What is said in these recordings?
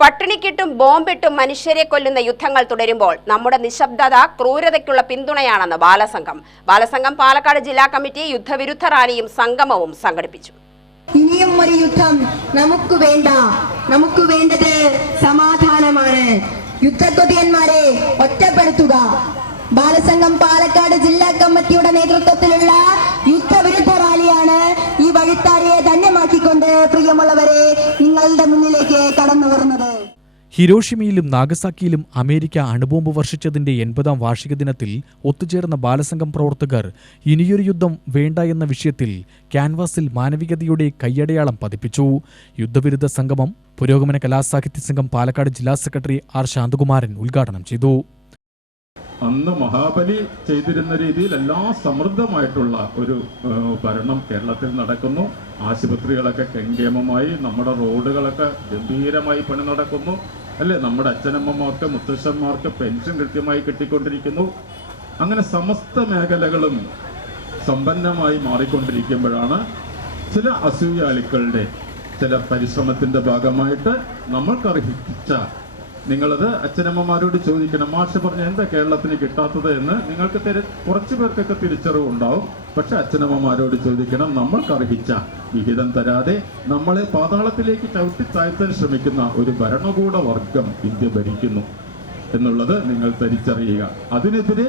പട്ടിണിക്കിട്ടും ബോംബിട്ടും മനുഷ്യരെ കൊല്ലുന്ന യുദ്ധങ്ങൾ തുടരുമ്പോൾ നമ്മുടെ നിശബ്ദത ക്രൂരതയ്ക്കുള്ള പിന്തുണയാണെന്ന് ബാലസംഘം. ബാലസംഘം പാലക്കാട് ജില്ലാ കമ്മിറ്റി യുദ്ധവിരുദ്ധ റാലിയും സംഗമവും സംഘടിപ്പിച്ചു. ഇനിയും ഒരു യുദ്ധം നമുക്ക് വേണ്ട. നമുക്ക് വേണ്ടത് സമാധാനമാണ്. യുദ്ധക്കൊതിയന്മാരെ ഒറ്റപ്പെടുത്തുക. ബാലസംഘം പാലക്കാട് ജില്ലാ കമ്മിറ്റിയുടെ നേതൃത്വത്തിലുള്ള യുദ്ധവിരുദ്ധ റാലിയാണ് ഈ വഴിത്താരയെ ധന്യമാക്കിക്കൊണ്ട് പ്രിയമുള്ളവരെ നിങ്ങളുടെ വരുന്നത് ഹിരോഷിമയിലും നാഗസാക്കിയിലും അമേരിക്ക അണുബോംബ് വർഷിച്ചതിന്റെ എൺപതാം വാർഷിക ദിനത്തിൽ ഒത്തുചേർന്ന ബാലസംഘം പ്രവർത്തകർ ഇനിയൊരു യുദ്ധം വേണ്ട എന്ന വിഷയത്തിൽ ക്യാൻവാസിൽ മാനവികതയുടെ കൈയടയാളം പതിപ്പിച്ചു. യുദ്ധവിരുദ്ധ സംഗമം പുരോഗമന കലാസാഹിത്യ സംഘം പാലക്കാട് ജില്ലാ സെക്രട്ടറി ആർ ശാന്തകുമാരൻ ഉദ്ഘാടനം ചെയ്തു. അന്ന് മഹാബലി ചെയ്തിരുന്ന രീതിയിൽ എല്ലാ സമൃദ്ധമായിട്ടുള്ള ഒരു ഭരണം കേരളത്തിൽ നടക്കുന്നു. ആശുപത്രികളൊക്കെ കെങ്കേമമായി നമ്മുടെ റോഡുകളൊക്കെ ഗംഭീരമായി പണി നടക്കുന്നു അല്ലേ? നമ്മുടെ അച്ഛനമ്മമാർക്ക് മുത്തശ്ശന്മാർക്ക് പെൻഷൻ കൃത്യമായി കിട്ടിക്കൊണ്ടിരിക്കുന്നു. അങ്ങനെ സമസ്ത മേഖലകളും സമ്പന്നമായി മാറിക്കൊണ്ടിരിക്കുമ്പോഴാണ് ചില അസൂയാലുക്കളുടെ ചില പരിശ്രമത്തിന്റെ ഭാഗമായിട്ട് നമ്മൾക്കർഹിച്ച നിങ്ങളത് അച്ഛനമ്മമാരോട് ചോദിക്കണം. മാഷ് പറഞ്ഞ എന്താ കേരളത്തിന് കിട്ടാത്തത് എന്ന് നിങ്ങൾക്ക് തിരി കുറച്ചു പേർക്കൊക്കെ തിരിച്ചറിവുണ്ടാവും പക്ഷെ അച്ഛനമ്മമാരോട് ചോദിക്കണം. നമ്മൾക്ക് അർഹിച്ച വിഹിതം തരാതെ നമ്മളെ പാതാളത്തിലേക്ക് ചവിട്ടി താഴ്ത്താൻ ശ്രമിക്കുന്ന ഒരു ഭരണകൂട വർഗം ഇന്ത്യ ഭരിക്കുന്നു എന്നുള്ളത് നിങ്ങൾ തിരിച്ചറിയുക. അതിനെതിരെ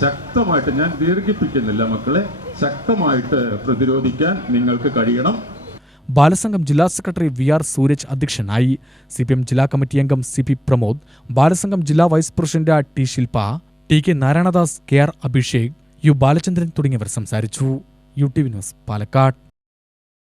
ശക്തമായിട്ട് ഞാൻ ദീർഘിപ്പിക്കുന്നില്ല മക്കളെ ശക്തമായിട്ട് പ്രതിരോധിക്കാൻ നിങ്ങൾക്ക് കഴിയണം. ബാലസംഘം ജില്ലാ സെക്രട്ടറി വി ആർ സൂരജ് അധ്യക്ഷനായി. സി പി എം ജില്ലാ കമ്മിറ്റി അംഗം സി പി പ്രമോദ് ബാലസംഘം ജില്ലാ vice president T Shilpa T K Narayanadas K R Abhishek U Balachandran തുടങ്ങിയവർ സംസാരിച്ചു. U T V news Palakkad.